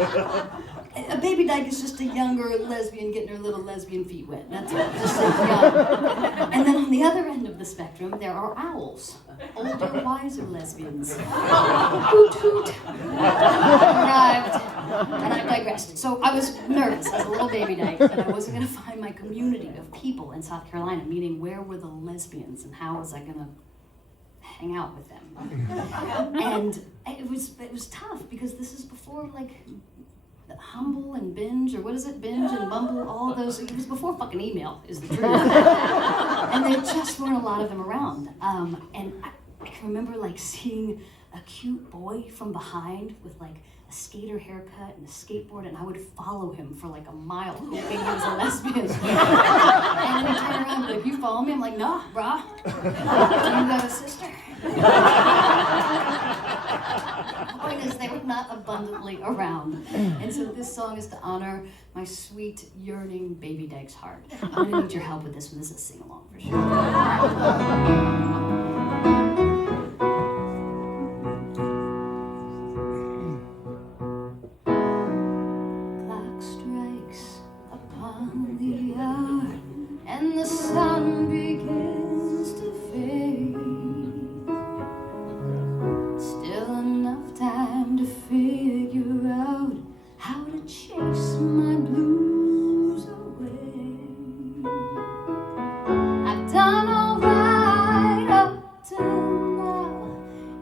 A baby dyke is just a younger lesbian getting her little lesbian feet wet. That's all. Just like young. And then on the other end of the spectrum, there are owls. Older, wiser lesbians. Hoot hoot. Arrived. And I digressed. So I was nervous as a little baby dyke that I wasn't going to find my community of people in South Carolina, meaning where were the lesbians and how was I going to hang out with them. And it was tough because this is before like Humble and Binge, or what is it, Binge and Bumble, all those. It was before fucking email, is the truth. And there just weren't a lot of them around. And I can remember like seeing a cute boy from behind with like a skater haircut and a skateboard, and I would follow him for like a mile, hoping he was a lesbian. And then he'd turn around and be like, "You follow me?" I'm like, "Nah, brah. Do you got a sister?" The point is, they were not abundantly around. And so this song is to honor my sweet, yearning baby dyke's heart. I'm gonna need your help with this one. This is a sing-along for sure. Clock strikes upon the hour, and the sun begins to fade. Still enough time to figure out how to chase my blues away. I've done all right up till now.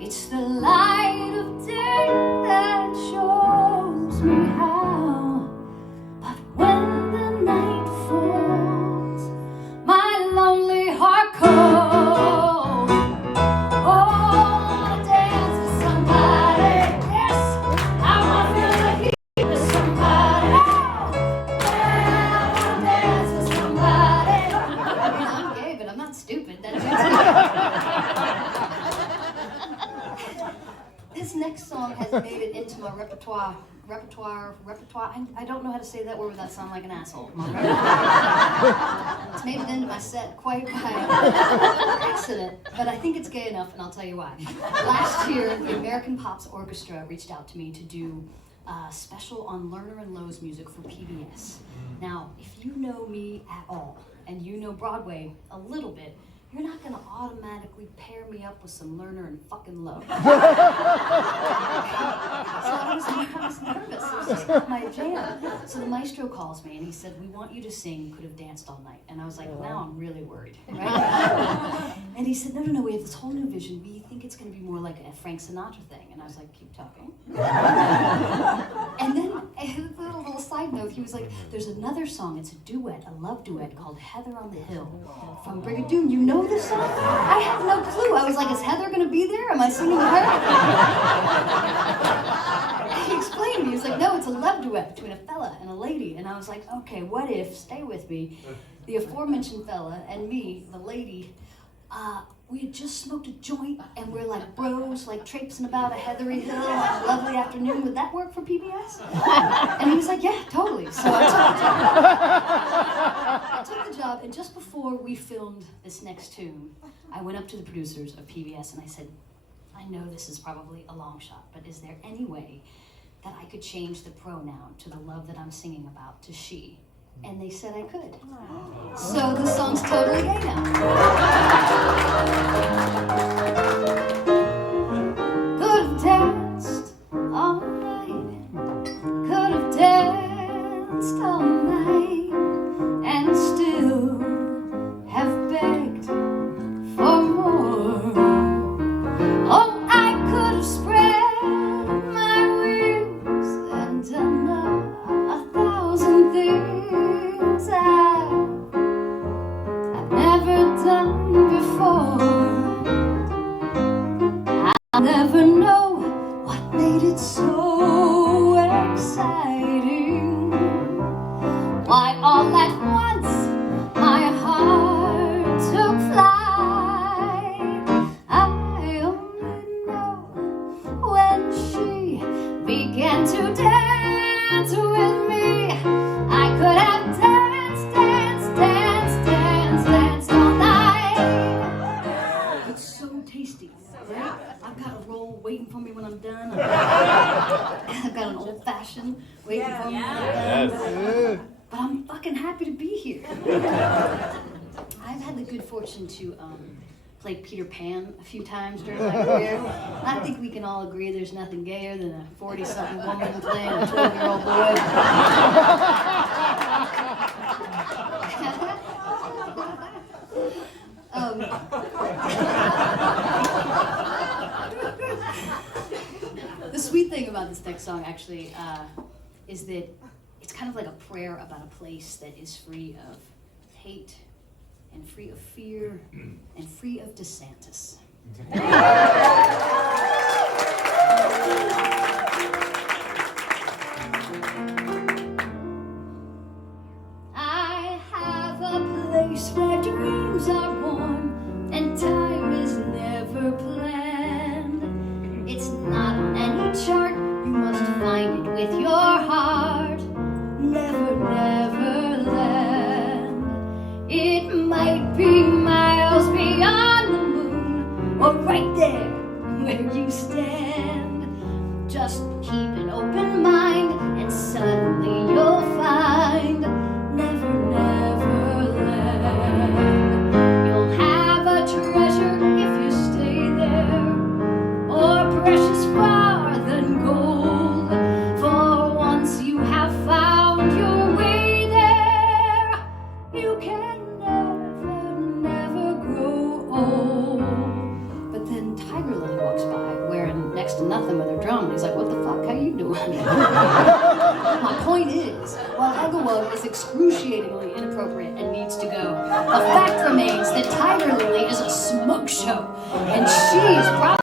It's the light of day that shows me how. But when the night falls, my lonely heart calls. Oh, dance with somebody. Yes, I want to feel the heat with somebody. Yeah, I want to dance with somebody. I mean, I'm gay, but I'm not stupid. This next song has made it into my repertoire. I don't know how to say that word without sounding like an asshole. It's made it into my set quite by accident, but I think it's gay enough, and I'll tell you why. Last year, the American Pops Orchestra reached out to me to do a special on Lerner and Loewe's music for PBS. Now, if you know me at all, and you know Broadway a little bit, you're not gonna automatically pair me up with some Lerner and fucking Lowe. So I was nervous. It was just not my jam. So the maestro calls me and he said, "We want you to sing You Could Have Danced All Night." And I was like, now I'm really worried, right? And he said, no, we have this whole new vision. We think it's gonna be more like a Frank Sinatra thing. And I was like, keep talking. And then, a little side note, he was like, there's another song, it's a duet, a love duet called Heather on the Hill from Brigadoon. You know this song? I had no clue. I was like, is Heather gonna be there? Am I singing with her? He explained to me, he was like, no, it's a love duet between a fella and a lady. And I was like, okay, what if, stay with me, the aforementioned fella and me, the lady, we had just smoked a joint and we're like bros, like traipsing about a heathery hill on a lovely afternoon. Would that work for PBS? And he was like, yeah, totally. So I took the job, and just before we filmed this next tune, I went up to the producers of PBS and I said, I know this is probably a long shot, but is there any way that I could change the pronoun to the love that I'm singing about to she? And they said I could. So the song's totally gay now. Could have danced all night. Could have danced all night. And still have begged for more. Oh, I could have spread my wings and done a thousand things I've never done before. I'll never know what made it so exciting. Why all at once my heart took flight. I only know when she began to dance with me, I could have danced all night. It's so tasty, right? I've got a roll waiting for me when I'm done. I've got an old fashion waiting for me. Yes. But I'm fucking happy to be here. I've had the good fortune to play Peter Pan a few times during my career. I think we can all agree there's nothing gayer than a 40-something woman playing a 12-year-old boy. The sweet thing about this next song, actually, is that it's kind of like a prayer about a place that is free of hate and free of fear and free of DeSantis. I have a place where dreams are born and time is never planned. It's not on any chart, you must find it with your heart. Never, never land. It might be miles beyond the moon, or right there where you stand. Just keep an open mind, and suddenly you'll find never, never land. You'll have a treasure if you stay there, more precious far than gold. For once you have found your way there, you can never, never grow old. But then Tiger Lily walks by wearing next to nothing with her drum, and he's like, what the fuck, how you doing? My point is, while Uggawug is excruciatingly inappropriate and needs to go, the fact remains that Tiger Lily is a smoke show, and she's probably